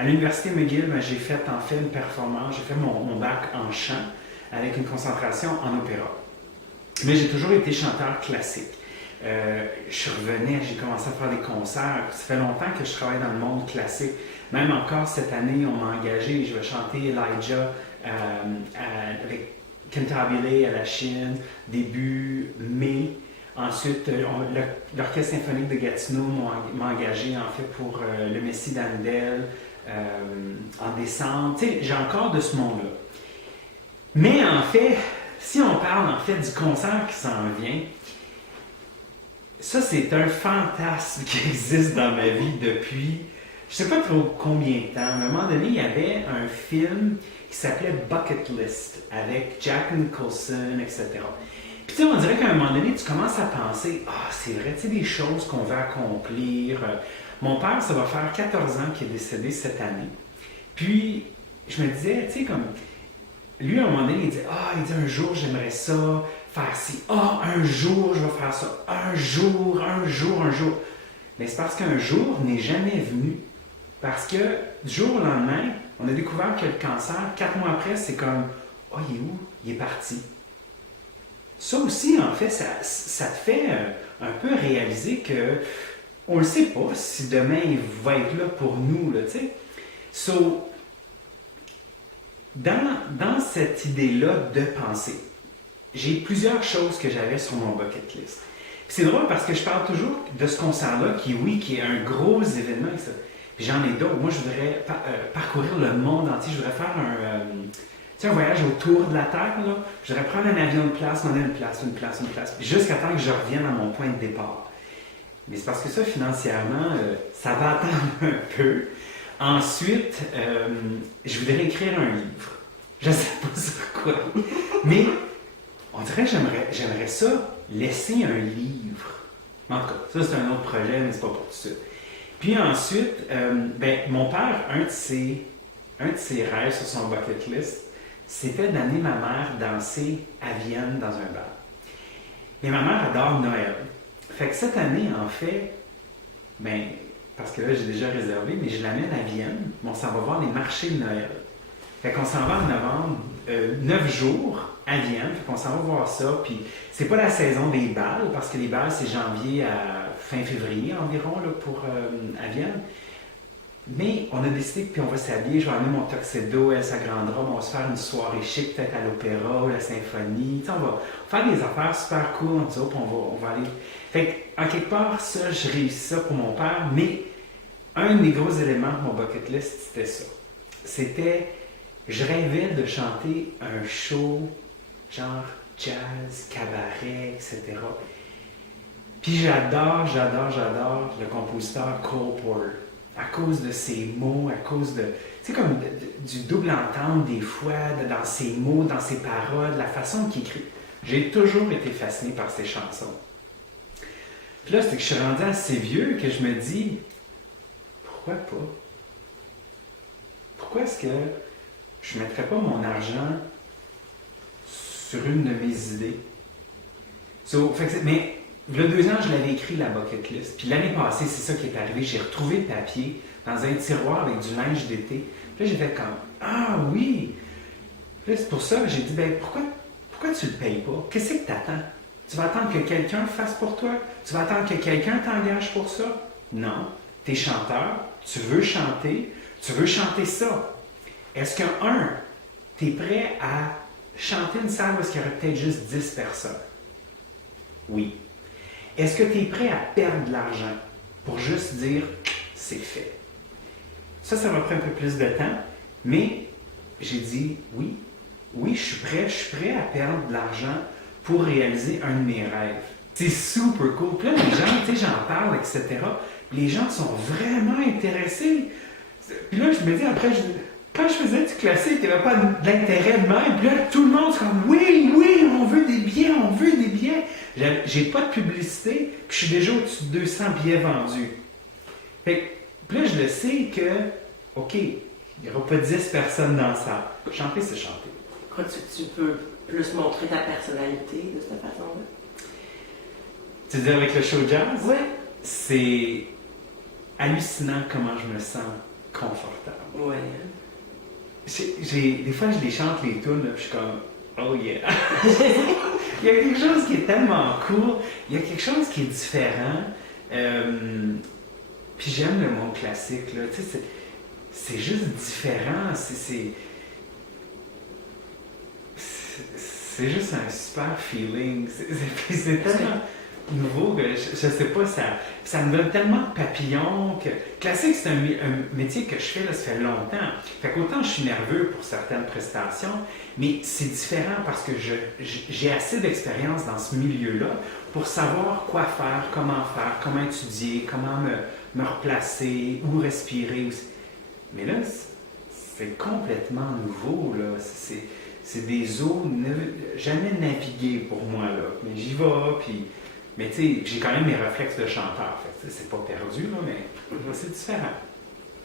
À l'Université McGill, ben, j'ai fait en fait une performance, j'ai fait mon bac en chant avec une concentration en opéra. Mais j'ai toujours été chanteur classique. Je revenais, j'ai commencé à faire des concerts. Ça fait longtemps que je travaille dans le monde classique. Même encore cette année, on m'a engagé. Je vais chanter Elijah avec Cantabile à la Chine, début mai. Ensuite, l'Orchestre symphonique de Gatineau m'a engagé en fait pour le Messie d'Andel en décembre. Tu sais, j'ai encore de ce monde-là. Mais en fait, si on parle en fait du concert qui s'en vient, ça c'est un fantasme qui existe dans ma vie depuis je ne sais pas trop combien de temps. À un moment donné, il y avait un film qui s'appelait Bucket List avec Jack Nicholson, etc. Puis tu sais, on dirait qu'à un moment donné, tu commences à penser, ah, c'est vrai, tu sais, des choses qu'on veut accomplir. Mon père, ça va faire 14 ans qu'il est décédé cette année. Puis, je me disais, tu sais, comme, lui, à un moment donné, il dit, un jour, j'aimerais ça, faire ci. Ah, un jour, je vais faire ça. Un jour. Mais c'est parce qu'un jour n'est jamais venu. Parce que du jour au lendemain, on a découvert que le cancer, 4 mois après, c'est comme, oh, il est où? Il est parti. Ça aussi, en fait, ça te fait un peu réaliser que on ne sait pas si demain il va être là pour nous, là, tu sais. So, dans cette idée-là de penser, j'ai plusieurs choses que j'avais sur mon bucket list. Puis c'est drôle parce que je parle toujours de ce concert-là qui, oui, qui est un gros événement. Puis j'en ai d'autres. Moi, je voudrais parcourir le monde entier. Je voudrais faire un voyage autour de la Terre. Là. Je voudrais prendre un avion de place, m'en aller une place. Puis jusqu'à temps que je revienne à mon point de départ. Mais c'est parce que ça, financièrement, ça va attendre un peu. Ensuite, je voudrais écrire un livre. Je ne sais pas sur quoi. Mais on dirait que j'aimerais ça, laisser un livre. En tout cas, ça c'est un autre projet, mais c'est pas pour tout ça. Puis ensuite, mon père, un de ses rêves sur son bucket list, c'était d'amener ma mère danser à Vienne dans un bar. Mais ma mère adore Noël. Fait que cette année, en fait, parce que là j'ai déjà réservé, mais je l'amène à Vienne, on s'en va voir les marchés de Noël. Fait qu'on s'en va en novembre, 9 jours à Vienne, fait qu'on s'en va voir ça, puis c'est pas la saison des balles, parce que les balles c'est janvier à fin février environ là, à Vienne. Mais on a décidé que puis on va s'habiller, je vais amener mon tuxedo, elle sa grande robe, on va se faire une soirée chic, peut-être à l'opéra ou la symphonie, on va faire des affaires super cool, puis on va aller. Fait en quelque part, ça, je réussis ça pour mon père, mais un des gros éléments de mon bucket list, c'était ça. C'était, je rêvais de chanter un show genre jazz, cabaret, etc. Puis j'adore le compositeur Cole Porter. À cause de ses mots, à cause de, tu sais, comme du double entendre des fois, dans ses mots, dans ses paroles, la façon qu'il écrit. J'ai toujours été fasciné par ses chansons. Puis là, c'est que je suis rendu assez vieux que je me dis, pourquoi pas? Pourquoi est-ce que je ne mettrais pas mon argent sur une de mes idées? Mais il y a 2 ans, je l'avais écrit, la bucket list. Puis l'année passée, c'est ça qui est arrivé. J'ai retrouvé le papier dans un tiroir avec du linge d'été. Puis là, j'ai fait comme, ah oui! Puis là, c'est pour ça que j'ai dit, pourquoi tu le payes pas? Qu'est-ce que tu attends? Tu vas attendre que quelqu'un le fasse pour toi? Tu vas attendre que quelqu'un t'engage pour ça? Non. Tu es chanteur, tu veux chanter ça. Est-ce que, tu es prêt à chanter une salle où il y aurait peut-être juste 10 personnes? Oui. Est-ce que tu es prêt à perdre de l'argent pour juste dire c'est fait? Ça m'a pris un peu plus de temps, mais j'ai dit oui, je suis prêt à perdre de l'argent pour réaliser un de mes rêves. C'est super cool. Puis là, les gens, tu sais, j'en parle, etc. Puis les gens sont vraiment intéressés. Puis là, je me dis après, quand je faisais du classique, il n'y avait pas d'intérêt de même. Puis là, tout le monde, c'est comme oui, on veut des billets. J'ai pas de publicité, puis je suis déjà au-dessus de 200 billets vendus. Fait que, là, je le sais que, OK, il n'y aura pas 10 personnes dans ça. Chanter, c'est chanter. Crois-tu que tu peux plus montrer ta personnalité de cette façon-là? Tu veux dire avec le show jazz? Oui. C'est hallucinant comment je me sens confortable. Des fois, je les chante les tunes, puis je suis comme, oh yeah! Il y a quelque chose qui est tellement cool, il y a quelque chose qui est différent. Puis j'aime le monde classique, là. Tu sais, c'est juste différent. C'est juste un super feeling. C'est tellement nouveau que je sais pas, ça me donne tellement de papillons que. Classique, c'est un métier que je fais, là, ça fait longtemps. Fait qu'autant je suis nerveux pour certaines prestations, mais c'est différent parce que j'ai assez d'expérience dans ce milieu-là pour savoir quoi faire, comment étudier, comment me replacer, où respirer. Mais là, c'est complètement nouveau, là. C'est des eaux jamais naviguées pour moi, là. Mais j'y vais, puis. Mais tu sais, j'ai quand même mes réflexes de chanteur. Fait que c'est pas perdu, là, mais c'est différent.